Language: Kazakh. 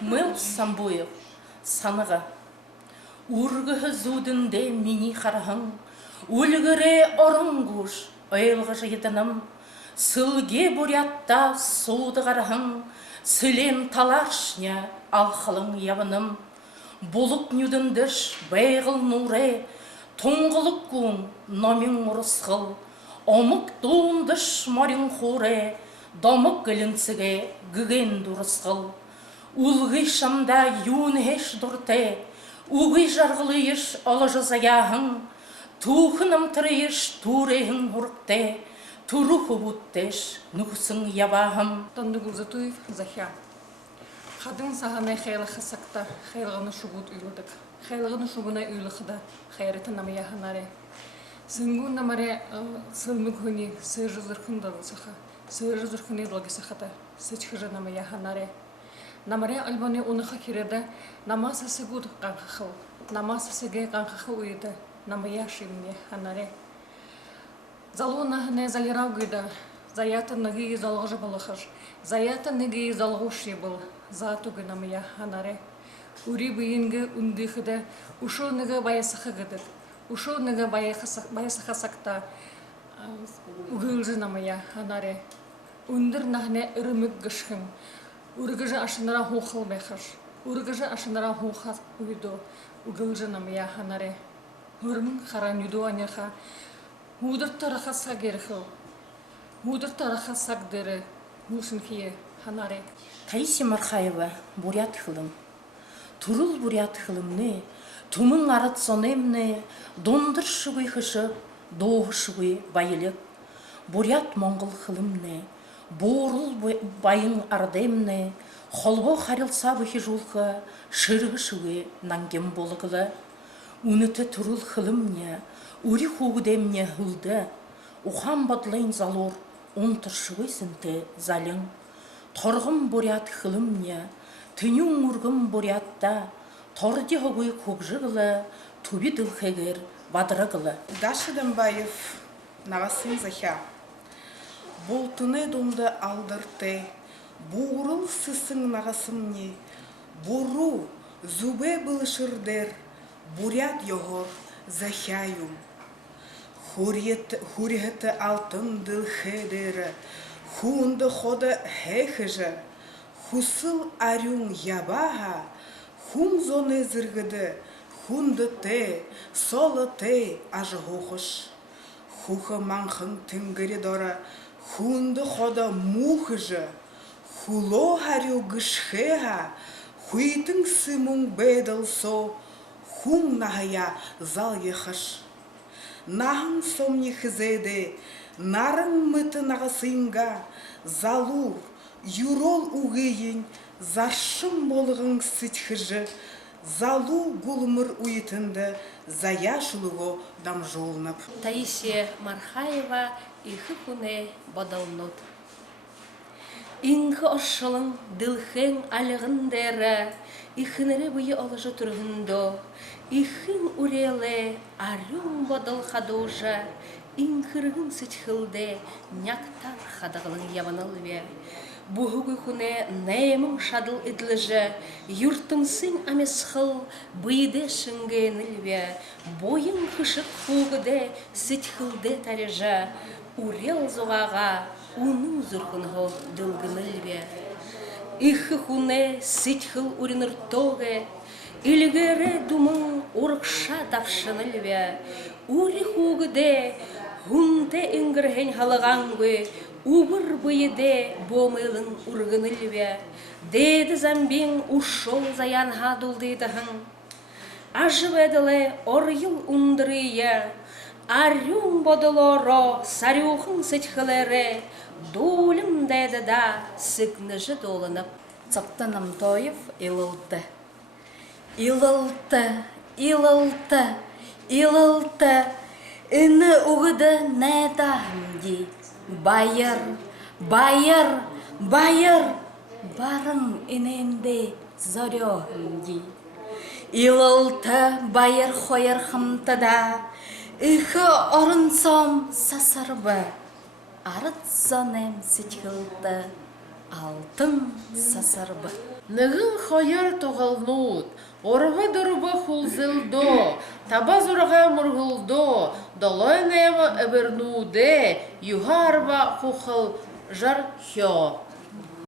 Мыл Самбуев, саныға. Урғы зудынде мини қарғың, үлгіре орын күш, ойылғы жайдыным, сылге бурятта суды қарғың, сілем талашня алқылың ябыным, бұлық нүдіндіш бәйғыл нұре, тұңғылық күн номин ұрысқыл, омық туындыш морин хуре, домық гілінсіге гіген дұрысқыл. Улғы шамда юнхеш дұрте, уғы жарғылыйыш олыжы заяғың, тухыным тірейіш турейін ұрықте, туруху бұттеш нүксің ябағым. Тонды Гулзатуев Захя. Қадың сағамай қайлығы сақта, қайлығыны шубут үйлідік. Қайлығыны шубына үйліқыда, қайреті намаяғанаре. Сынгу намаре сылмық хүні сыржы зырқындығы сақа, сыржы зырқыны долги сақата, сычхыжы намаяғанаре. Намаре альбаны уныха киреде намаса сыгуд қанқақыл, намаса сыге қанқақы уйды, намая шимне ханаре. Залу нахне залирау гыда, заята ныги залғыжы балықыш, заята ныги залғуши был, затугы намая ханаре. Ури бүйінгі үндіхіде ұшу ныгы баясықы гыдык, ұшу ныгы баясықы сақта ұғылжы намая ханаре. Үндір нахне үрімік гышқым, Ургыжы ашынара хухал бехаш, ургыжы ашынара хухал уйду, угылжы намия ханаре. Хурмын харан юду аняха, худыр тараха сагерхил, худыр тараха сагдыры, мусынхие ханаре. Таиси Мархаева, бурят хылым. Турул бурят хылымны, тумын арат сонемны, дондыр шугый хышы, доғы шугый байылык. Бурят моңғыл хылымны, Борул байын ардемне, холбо харилса бұхи жулқы, шырғы шуы нангем болығылы. Уныты турул хылымне, ури хугдемне хылды, ухан бадлайн залор, онтыр шуы сінті залың. Торғым бурят хылымне, түнюң ургым бурятта, торди хоғуй хугжығылы, туби дылхегер бадырығылы. Даша Дамбаев, Навасын Захя. Болтыны думды алдырты, буғырыл сысың нағасымне, бору зубе бұлышырдер, бурят йогор Захяюм. Хурихеті алтын дылхедері, хунды ходы хехыжы, хусыл арюң ябаға, хун зоны зіргіді, хунды те, солы те ажы хоқыш. Хухы маңқын түнгірі дора, хунды хода мухыжы, хуло харю гышхега, хуйтың сымың бедылсо, хун нахая зал ехыш. Нахын сомни хызеде, нарын мыты нағысынға, залур, юрол уғейін, заршым болығың сытхыжы, залу гулмыр уйтынды, заяшылығы дамжолынып. Таисия Мархаева ихы күне бадалнот. Инғы ошылың дылхен алығын дәрі, ихыныры бұйы олыжы тұрғындо, ихын үрелі арюң бадал қадожа, инғырғын сычхылде няқтар қадағылың яванылве. Бұғығы күне нәймің шадыл идлыжы, юртымсың амесқыл бұйде шынгенілве, бойың қышық қуғыде сычхылде тарежа, урел зоғаға уның зұрғынғы дылгынылве. Ихы күне сычхыл уриныр тоғы, илгері думың ұрықша давшынылве, ури қуғыде хунте ингірген халығаңғы, убыр бұйыде бомылың ұрғынылве, деді замбин ушол заян хадулдыдығын. Ажы бәділі орйыл ұндырыя, арюң бодылоро сарюхын сычхылары, долым дәді да сігніші долынып. Цоқтаным тойып илылды. Илылды, илылды, илылды, үні ұғыды нәдағымди. Байыр, байыр, байыр, барың иненде зорёғымди. Илылды байыр хойыр хымтыда, үхі орынсом сасырбы. Арыт зонем сычхылды, алтын сасырбы. Нығын хайыр тоғалнут, орғы-дұрғы хулзылдо, табаз ұрға мұрғылдо, долой нема әбірнуде, юғарва хухыл жар хё.